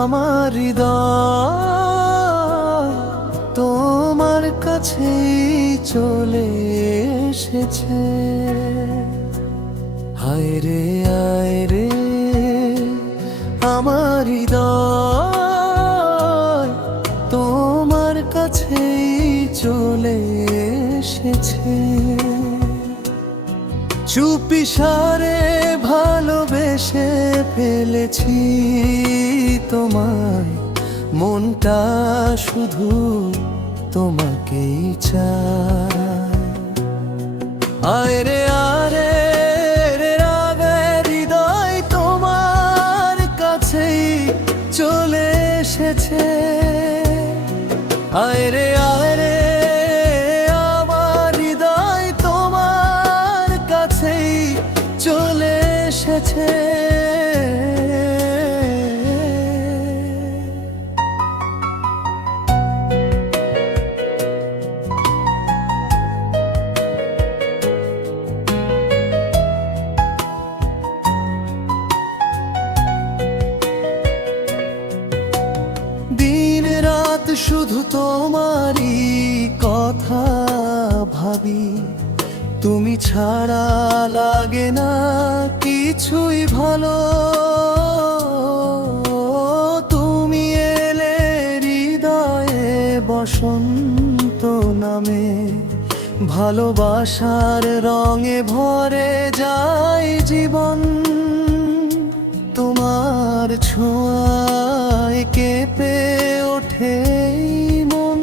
আমার হৃদয় তোমার কাছেই চলে এসেছে। হায় রে আয় রে আমার হৃদয় তোমার কাছেই চলে এসেছে। চুপিসারে ভালোবেসে ফেলেছি তোমায়, মনটা শুধু তোমাকেই চায়। আয় রে আরে রে রাবে হৃদয় তোমার কাছেই চলে এসেছে। আয় রে আয় রে আমার হৃদয় তোমার কাছেই চলে এসেছে। দিন রাত শুধু তোমারই কথা ভাবি, তুমি ছাড়া লাগে না কিছুই ভালো। তুমি এলে হৃদয়ে বসন্ত নামে, ভালোবাসার রঙে ভরে যায় জীবন। তোমার ছোঁয়ায় কেঁপে ওঠে মন,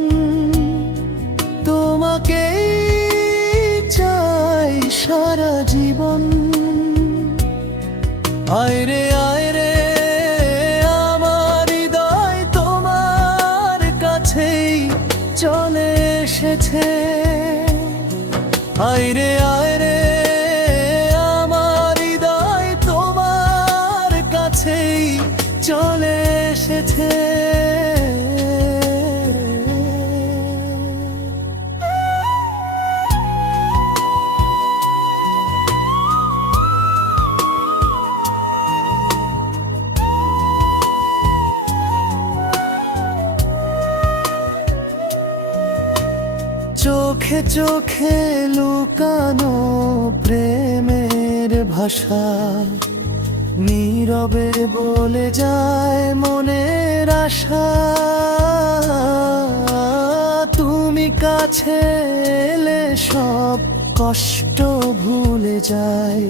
তোমাকেই চাই সারা জীবন। আয় রে আমার হৃদয় তোমার কাছেই চলে এসেছে। আয় রে আমার হৃদয় তোমার কাছেই চলে এসেছে। চোখে চোখে লুকানো প্রেমের ভাষা, নীরবে বলে যায় মনের আশা। তুমি কাছে এলে সব কষ্ট ভুলে যাই,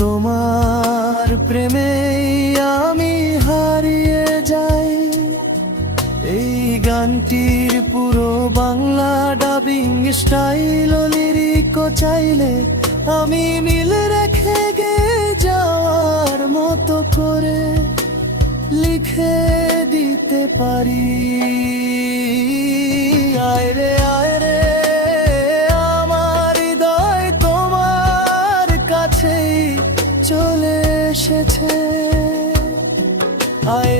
তোমার প্রেমেই আমি হারিয়ে যাই। এই গানটির পুরো বাংলা ডাবিং স্টাইল লিরিকও চাইলে আমি মিল রেখে গে যাওয়ার মতো করে লিখে দিতে পারি। আয় রে আমার হৃদয় তোমার কাছেই চলে এসেছে। আয়